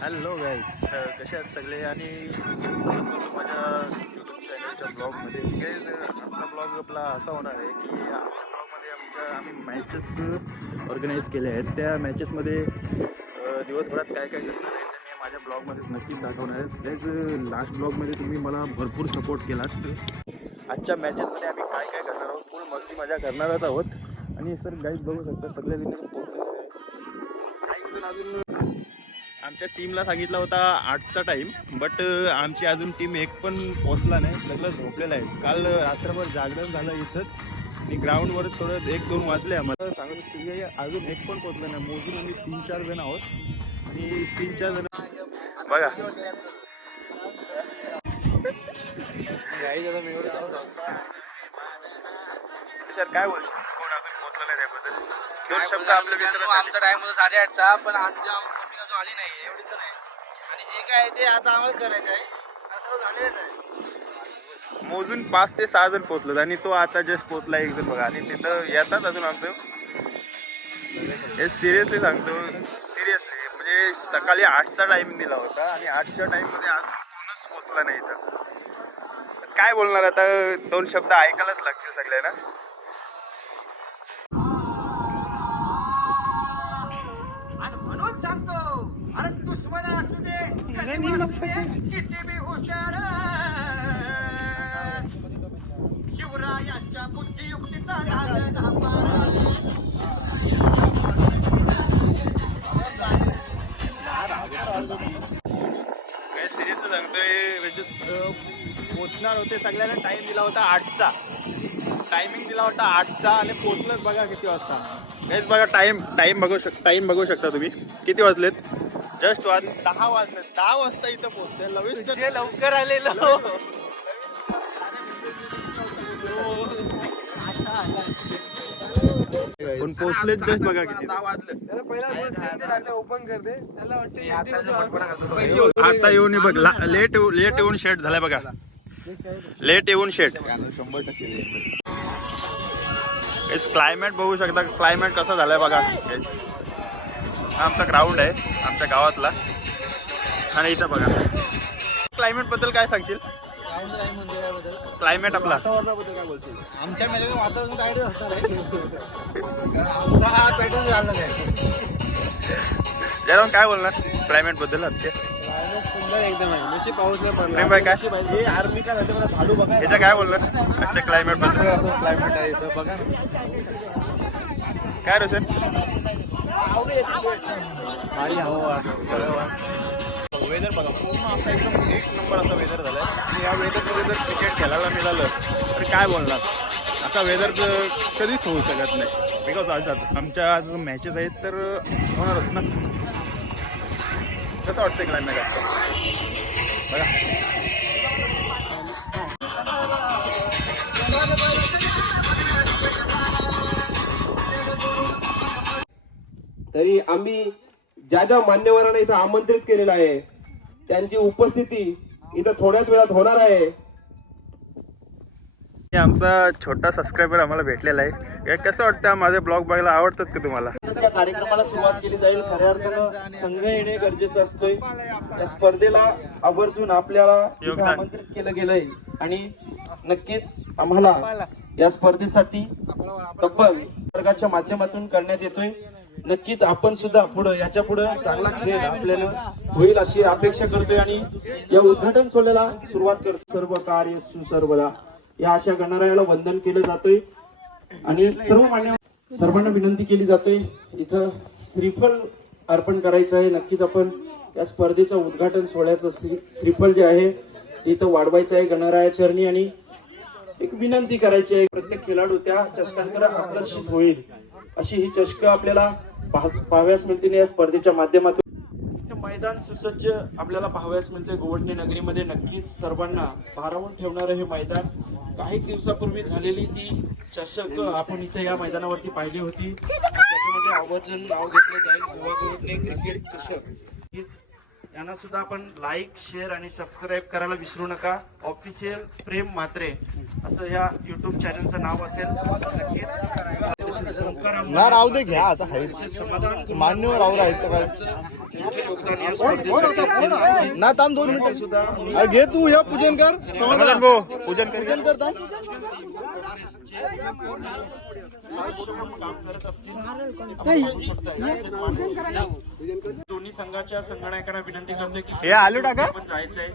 Hello guys कसे आहेत सगळे? आणि माझ्या यूट्यूब चॅनलच्या ब्लॉगमध्ये गाईज आमचा ब्लॉग आपला असा होणार आहे की आमच्या ब्लॉगमध्ये आमच्या आम्ही मॅचेस ऑर्गनाईज केल्या आहेत. त्या मॅचेसमध्ये दिवसभरात काय काय करणार आहे ते मी माझ्या ब्लॉगमध्ये नक्कीच दाखवणार आहे. गाईज लास्ट ब्लॉगमध्ये तुम्ही मला भरपूर सपोर्ट केलात. आजच्या मॅचेसमध्ये आम्ही काय काय करणार आहोत? फुल मस्ती मजा करणारच आहोत. आणि सर गाईज बघू शकता सगळे जण अजून आमच्या टीमला सांगितला होता आठचा टाईम बट आमची अजून टीम एक पण पोचला नाही. सगळं झोपलेलं आहे. काल रात्रभर जागरण झालं इथंच. आणि ग्राउंडवर थोडं एक दोन वाजले. आम्हाला सांगू शकतो की अजून एक पण पोचलं नाही. मोजून आम्ही तीन चार जण आहोत. आणि तीन चार जण बघा. काय बोलशील? कोण अजून पोचलं नाही त्याबद्दल? दोन शब्द आपल्या मित्रासाठी. आमचा टाइम होता साडेआठचा पण आमच्या आली नाही एवढीच नाही. आणि जे काय ते आता आम्हाला करायचं आहे. सर्व झालेलंच आहे. मोजून पाच ते सहा जण पोहोचलो आणि तो आता जस्ट पोहोचला एक जण बघा. आणि तिथं येतात अजून आमचं. हे सिरियसली सांगतो. सिरियसली म्हणजे सकाळी आठचा टाइम दिला होता आणि आठच्या टाईममध्ये अजून कोणच पोहोचला नाही इथं. काय बोलणार आता? दोन शब्द ऐकायलाच लागतील सगळ्यांना. किती हुशार. शिवरायांच्या बुद्धियुक्तीचा. काय सिरियसली सांगतोय म्हणजे पोचणार होते सगळ्यांना टाइम दिला होता आठचा. टायमिंग दिला होता आठचा आणि पोचलंच बघा किती वाजता. हेच बघा टाइम टाइम बघू शक टाइम बघू शकता तुम्ही. किती वाजलेत? जस्ट वाज दहा वाजले दहा वाजता इथं पोचते लविश जे लवकर आलेलं पण पोचलेच जस्ट बघा किती. ओपन करते. त्याला वाटते आता येऊन हे बघ लेट लेट येऊन शेट झालाय बघा. लेट येऊन शेट शंभर टक्के क्लायमेट बघू शकता. क्लायमेट कसं झालंय बघा. Guys. हा आमचा ग्राउंड आहे आमच्या गावातला. आणि इथं बघा. क्लायमेटबद्दल काय सांगशील? क्लायमेट आपला. वातावरणाबद्दल काय बोलशील आमच्या मॅच वातावरण काय असणार आहे. आमचा हा पॅटर्न झाला आहे. जरा काय बोलणार? क्लायमेटबद्दल सुंदर एकदम आहे. पाऊस नाही पडला. काय? हे आर्मी काय झालं? मला झाडू बघा ह्याच्या काय बोलणार? आजच्या क्लायमेटबद्दल. क्लायमेट आहे इथं. बघा. काय रोशन भारी हवा वेदर बघा पूर्ण असा एकदम एक नंबर असा वेदर झालाय आणि या वेदरमध्ये जर क्रिकेट खेळायला मिळालं तर काय बोलणार असा वेदर कधीच होऊ शकत नाही बिकॉज आज आमच्या आज मॅचेस आहेत तर होणारच ना कसं वाटतं क्लायमॅट बघा तरी आम्ही ज्या ज्या मान्यवरांना इथं आमंत्रित केलेलं आहे त्यांची उपस्थिती इथं थोड्याच वेळात होणार आहे. हे आमचा छोटा सबस्क्रायबर आम्हाला भेटलेला आहे. हे कसं वाटतं? माझे ब्लॉग बघायला आवडतात का तुम्हाला? या कार्यक्रमाला सुरुवात केली जाईल. खऱ्या अर्थानं संघ येणे गरजेचं असतोय. या स्पर्धेला आवर्जून आपल्याला. आमंत्रित केलं गेलंय. आणि नक्कीच आम्हाला या स्पर्धेसाठी तब्बल वर्गाच्या माध्यमातून करण्यात येतोय. नक्कीच आपण सुद्धा पुढे याच्यापुढे चांगला खेळ आपल्याला होईल अशी अपेक्षा करतोय आणि या उद्घाटन सोहळ्याला सुरुवात करतो सर्व कार्य सुसर्वला या अशा गणरायाला वंदन केलं जातोय. आणि सर्व मान्य सर्वांना विनंती केली जाते इथं श्रीफल अर्पण करायचं आहे. नक्कीच आपण या स्पर्धेचं उद्घाटन सोहळ्याचं श्री श्रीफल जे आहे इथं वाढवायचं आहे. गणराया चरणी आणि एक विनंती करायची आहे. प्रत्येक खेळाडू त्या चषकांकडे आकर्षित होईल. अशी ही चषक आपल्याला पाहाव्यास मिळतील या स्पर्धेच्या माध्यमातून. मैदान सुसज्ज आपल्याला पाहाव्यास मिळते. गोवंडी नगरीमध्ये नक्कीच सर्वांना भारावून ठेवणारं हे मैदान. काही दिवसापूर्वी झालेली ती चषक आपण इथे या मैदानावरती पाहिली होती. त्याच्यामध्ये आवर्जून नाव घेतलं जाईल. गोवा गोवंडी क्रिकेट चषक. हीच यांना सुद्धा आपण लाईक शेअर आणि सबस्क्राईब करायला विसरू नका. ऑफिशियल प्रेम मात्रे असं या युट्यूब चॅनलचं नाव असेल. नक्कीच ना राहू दे घ्या आता हाईट मान्यवर राहू तर काय? ना थांब दोन मिनिटं. सुद्धा घे तू या पूजन कर. पूजन कर. पूजन कर. दोन्ही संघाच्या संगणकांना विनंती करते की हे आलू टाका. जायचंय.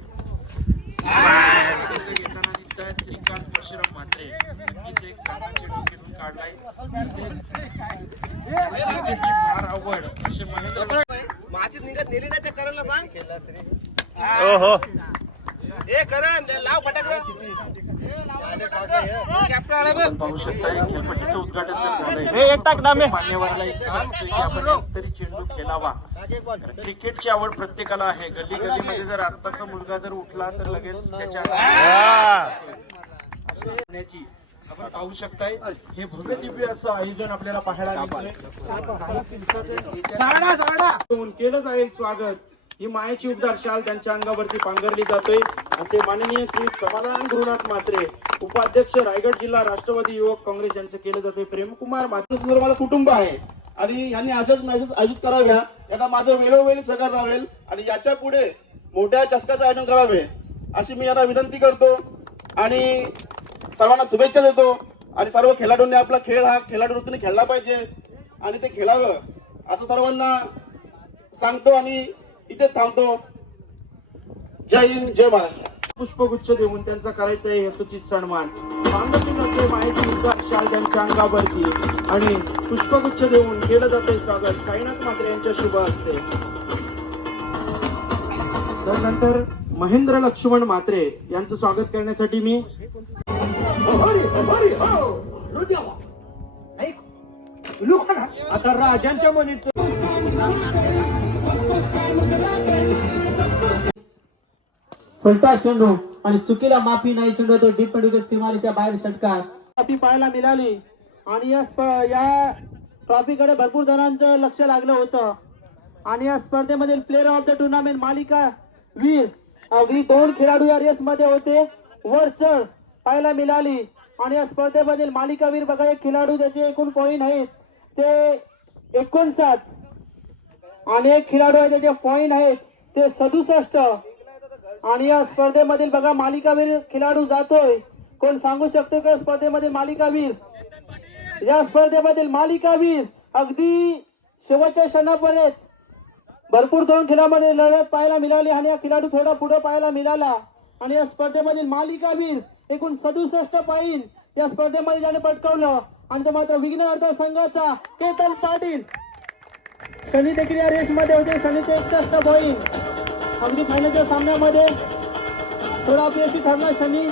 दिसतात श्रीकांत परशुराम म्हात्रे इथे एक संघाचे डोक्यातून काढलाय क्रिकेटची फार आवड असे महेंद्र माझी निघत नेली नाही ते करणला सांग हो हो ए करण लाव फटाकडा. आपण पाहू शकता खेळपट्टीचं उद्घाटन तर झालंय मान्यवराला आपण एकतरी चेंडू खेळावा. क्रिकेटची आवड प्रत्येकाला आहे. गल्ली गल्लीमध्ये जर आत्ताचा मुलगा जर उठला तर लगेच त्याच्या आपण पाहू शकताय. हे भव्य दिव्य असं आयोजन आपल्याला पाहायला मिळतंय. केलं जाईल स्वागत. ही मायाची उबदार शाल त्यांच्या अंगावरती पांघरली जातोय. असे माननीय श्री समाधान गुरुनाथ म्हात्रे उपाध्यक्ष रायगड जिल्हा राष्ट्रवादी युवक काँग्रेस यांचं केलं जाते प्रेमकुमार म्हात्रे माझं कुटुंब आहे. आणि यांनी अशाच मेसेज आयोजित कराव्या. यांना माझं वेळोवेळी सहकार रावेल आणि याच्यापुढे मोठ्या चषकाचं आयोजन करावे अशी मी यांना विनंती करतो. आणि सर्वांना शुभेच्छा देतो. आणि सर्व खेळाडूंनी आपला खेळ हा खेळाडू वृत्तीने खेळला पाहिजे. आणि ते खेळावं असं सर्वांना सांगतो आणि इथे थांबतो. जय हिंद जय महाराष्ट्र. पुष्पगुच्छ देऊन त्यांचा करायचा आहे यशोचित सन्मान. सांगतील असे माहिती उद्गार शाल त्यांच्या अंगावरती. आणि पुष्पगुच्छ देऊन केलं जाते स्वागत. साईनाथ मात्रे यांच्या शुभ असते त्यानंतर महेंद्र लक्ष्मण मात्रे यांचं स्वागत करण्यासाठी मी हो. आता राजांच्या मनीत फलटा चेंडू आणि चुकीला माफी नाही चेंडू तो डीप विकेट सीमारेच्या बाहेर षटकार. माफी पाहायला मिळाली. आणि या या ट्रॉफीकडे भरपूर जणांचं लक्ष लागलं होतं. आणि या स्पर्धेमधील प्लेअर ऑफ द टुर्नामेंट मालिका वीर अगदी दोन खेळाडू या रेस मध्ये होते. वर चढ पाहायला मिळाली. आणि या स्पर्धेमधील मालिकावीर बघा एक खेळाडू त्याचे एकूण पॉईंट आहेत ते एकोणसाठ. आणि एक खेळाडू आहे त्याचे पॉईंट आहेत ते सदुसष्ट. आणि या स्पर्धेमधील बघा मालिकावीर खेळाडू जातोय. कोण सांगू शकतो का स्पर्धेमध्ये मालिकावीर? या स्पर्धेमधील मालिकावीर अगदी शेवटच्या क्षणापर्यंत भरपूर दोन खेळामध्ये लढत पाहायला मिळाली आणि हा खेळाडू थोडा पुढे पाहायला मिळाला. आणि या स्पर्धेमधील मालिकावीर एकूण सदुसष्ट पाईन या स्पर्धेमध्ये ज्याने पटकावलं. आणि तो मात्र विघ्न अर्थ संघाचा केतन पाटील. शनी देखील या रेस मध्ये होते. शनीचे एकसष्ट पॉईंट अगदी फायनलच्या सामन्यामध्ये थोडा अपयशी ठरला शनी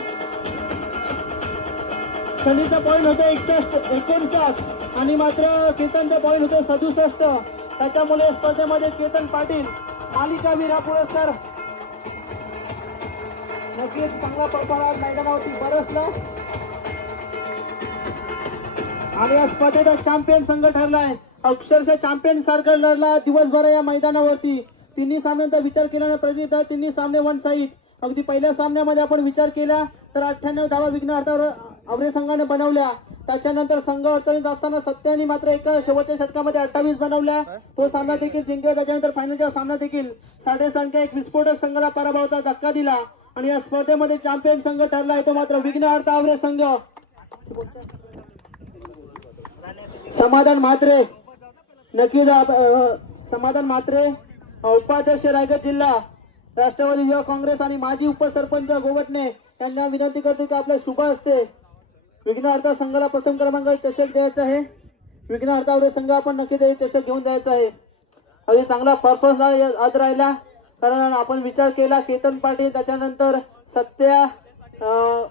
शनीचा पॉईंट होतो एकसष्ट एकोणसाठ. आणि मात्र केतनचा पॉईंट होतो सदुसष्ट. त्याच्यामुळे स्पर्धेमध्ये केतन पाटील मालिकावीर हा पुरस्कार नक्कीच चांगला परफॉर्मन्स मैदानावरती बरसला. आणि या स्पर्धेचा चॅम्पियन संघ ठरलाय. अक्षरशः चॅम्पियन सारखं लढला दिवसभर या मैदानावरती. तिन्ही सामन्यांचा विचार केल्यानं प्रजित तिन्ही सामने वन साईड अगदी पहिल्या सामन्यामध्ये आपण विचार केला तर अठ्ठ्याण्णव धावा विघ्न अर्थावर अवरे संघाने बनवल्या. त्याच्यानंतर संघ अडचणीत असताना सत्यानी मात्र एका शेवटच्या षटकामध्ये अठ्ठावीस बनवल्या. तो सामना देखील जिंकला. त्याच्यानंतर फायनलचा सामना देखील साडेसंख्या एक विस्फोटक संघाला पराभवाचा धक्का दिला. आणि या स्पर्धेमध्ये चॅम्पियन संघ ठरला आहे तो मात्र विघ्न अर्थ आवरे संघ. समाधान म्हात्रे. नक्कीच समाधान म्हात्रे. उपाध्यक्ष रायगड जिल्हा राष्ट्रवादी युवा काँग्रेस आणि माजी उपसरपंच गोवटणे यांना विनंती करतो की आपल्या शुभ असते विघ्नहर्ता संघाला प्रथम क्रमांक चषक द्यायचा आहे. विघ्नहर्तावर संघ आपण नक्की ते चषक घेऊन द्यायचा आहे. अगदी चांगला परफॉर्मन्स आज राहिला. कारण आपण विचार केला केतन पाटील त्याच्यानंतर सत्या अ,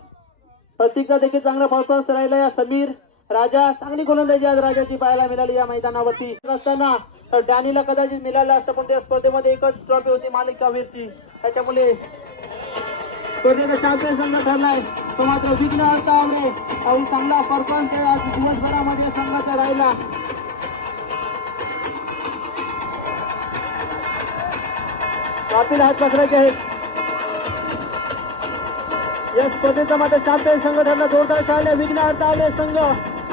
प्रतीकचा देखील चांगला परफॉर्मन्स राहिला या समीर राजा चांगली गोलंदाजी आज राजाची पाहायला मिळाली या मैदानावरती. असताना तर डॅनीला कदाचित मिळालं असतं पण त्या स्पर्धेमध्ये एकच ट्रॉफी होती मालिक कावीरची त्याच्यामुळे स्पर्धेचा चॅम्पियन संघ ठरलाय. तो मात्र विघ्न अर्थ आवडे अगदी चांगला परफॉर्मन्स आज दिवसभरामध्ये संघाचा राहिला. ट्रॉफीला हात पकडायचे आहेत. या स्पर्धेचा मात्र चॅम्पियन संघ ठरला. जोरदार खेळायला विघ्न अर्थ आवडे संघ.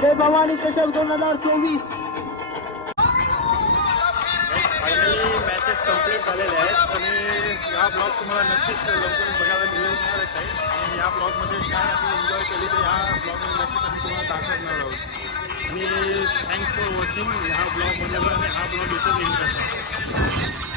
जय भवानी चषक दोन हजार चोवीस. ब्लॉक्स कंप्लीट झालेले आहेत. आणि या ब्लॉग तुम्हाला नक्कीच लवकर बघायला मिळणारच आहे आणि या ब्लॉगमध्ये काय आम्ही एन्जॉय केली तर या ब्लॉगमध्ये नक्कीच आम्ही तुम्हाला दाखवणार आहोत. आणि थँक्स फॉर वॉचिंग ह्या ब्लॉगमध्ये आणि हा ब्लॉग इथं एंड करतो